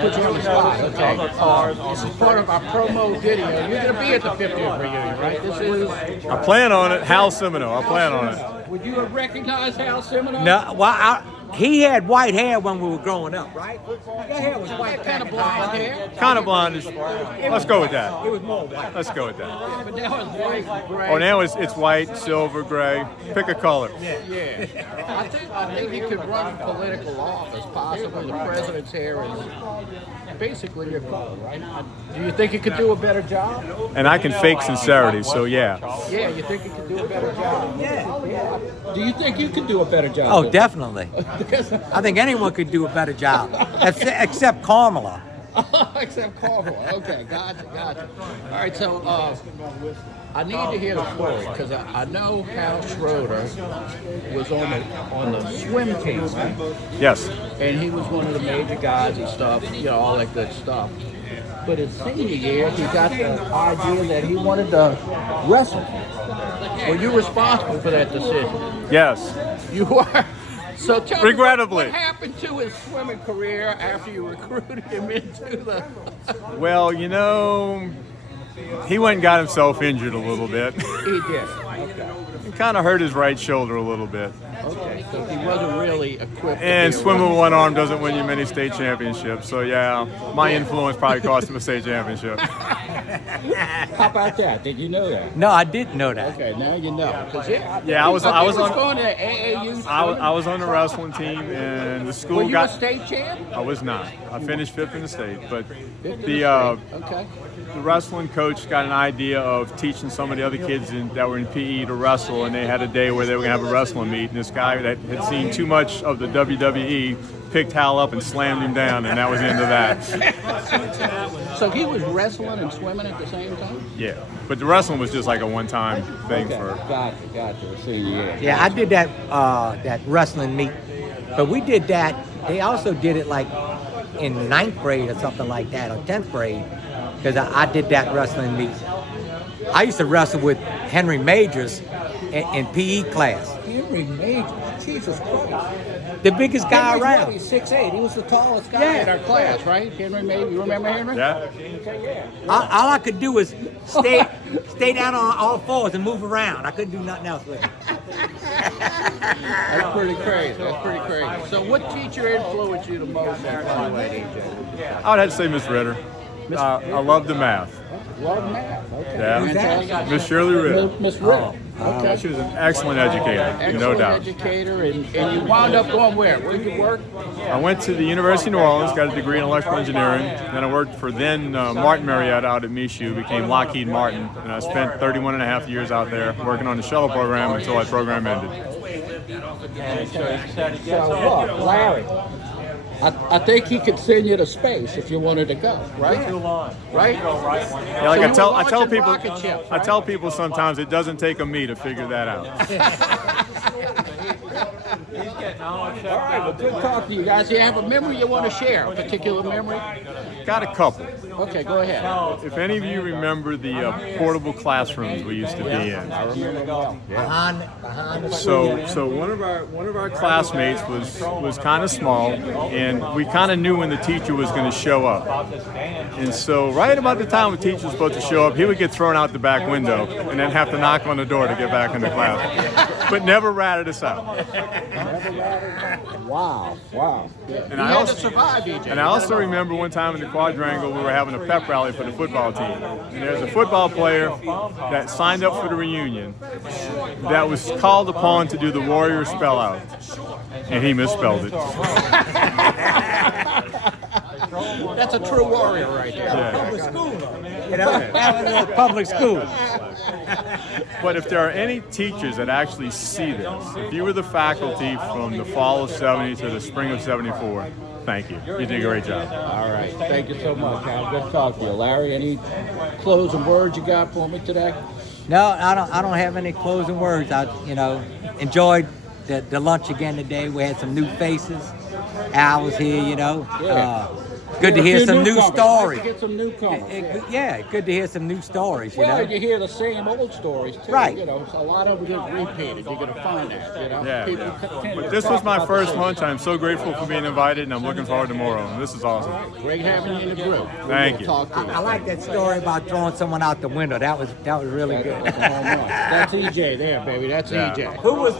Put you on the spot. Okay. This is part of our promo video. You're going to be at the 50th reunion, right? This is. I plan on it. Hal Simoneaux. I plan on it. Would you have recognized Hal Simoneaux? No, well, he had white hair when we were growing up, right? Your hair was white, kind of blonde hair. Kind of blondish. Let's go with that. It was more white. Let's go with that. But now it's white and gray. Oh, now it's white, silver, gray. Pick a color. Yeah. I think he could run for political office, possibly. The president's hair is basically your color, right? Do you think he could do a better job? And I can fake sincerity, so yeah. Yeah, you think he could do a better job? Yeah. Do you think you could do a better job? Oh, definitely. I think anyone could do a better job, except Carmela. Except Carmela. Okay, gotcha. All right, so I need to hear the story because I know how Schroeder was on the swim team, right? Yes. And he was one of the major guys and stuff, all that good stuff. But his senior year, he got the idea that he wanted to wrestle. Were you responsible for that decision? Yes. You were. So tell Regrettably. me what happened to his swimming career after you recruited him into the... Well, he went and got himself injured a little bit. He did. Okay. He kind of hurt his right shoulder a little bit. Okay, so he wasn't really equipped. And swimming with one arm doesn't win you many state championships. So, yeah, my influence probably cost him a state championship. How about that? Did you know that? No, I didn't know that. Okay, now you know. Yeah, I was going on to AAU. I was on the wrestling team, and the school Were you a state champ? I was not. I finished 5th in the state, but the wrestling coach got an idea of teaching some of the other kids that were in PE to wrestle, and they had a day where they were going to have a wrestling meet, and this guy that had seen too much of the WWE picked Hal up and slammed him down, and that was the end of that. So he was wrestling and swimming at the same time? Yeah, but the wrestling was just like a one-time thing for... Gotcha. See, Yeah, I did that wrestling meet, but we did that. They also did it like in 9th grade or something like that, or 10th grade, because I did that wrestling meet. I used to wrestle with Henry Majors in PE class. Henry Majors? Jesus Christ. The biggest guy around. He's 6'8". He was the tallest guy in our class, right? Henry Majors. You remember Henry? Yeah. All I could do was stay down on all fours and move around. I couldn't do nothing else with it. That's pretty crazy. So what teacher influenced you the most in flyweight, EJ? I would have to say Miss Ritter. I love the math. Love math. Okay. Yeah. Miss Shirley Ritter. Miss Ritter. Okay. She was an excellent educator, no doubt. Educator, and you wound up going where? Where did you work? I went to the University of New Orleans, got a degree in electrical engineering. Then I worked for Martin Marietta out at Michoud, became Lockheed Martin, and I spent 31 and a half years out there working on the shuttle program until that program ended. So look, Larry, I think he could send you to space if you wanted to go, right? Right? Yeah, like So I tell people, rocket ships, I tell people sometimes it doesn't take a me to figure that out. All right, well, good talking to you guys. You have a memory you want to share, a particular memory? Got a couple. Okay, go ahead. If any of you remember the portable classrooms we used to be in. I remember well. Behind the So one of our classmates was kind of small, and we kind of knew when the teacher was going to show up. And so right about the time the teacher was supposed to show up, he would get thrown out the back window and then have to knock on the door to get back into class. But never ratted us out. Wow. And I also remember one time in the quadrangle we were having a pep rally for the football team. And there's a football player that signed up for the reunion that was called upon to do the WARIOR spell out. And he misspelled it. That's a true warrior right there. public school. Public school. But if there are any teachers that actually see this, if you were the faculty from the fall of 70 to the spring of 74, thank you. You did a great job. All right. Thank you so much, Al. Good to talk to you. Larry, any closing words you got for me today? No, I don't have any closing words. I enjoyed the lunch again today. We had some new faces. Al was here, Yeah. good to hear some new newcomers. stories. Nice to get some newcomers. Yeah, good to hear some new stories. You Well, know. you hear the same old stories too. Right. You know, so a lot of them get repeated. You're gonna find that. You know. Yeah. People tend to But this talk was my about the first same lunch. I'm so grateful for being invited, and I'm looking forward to more of them. This is awesome. Great having you in the group. Thank We'll you. Talk to you. I like that story about throwing someone out the window. That was really good. That's a home run. That's EJ there, baby. That's Yeah. EJ. Who was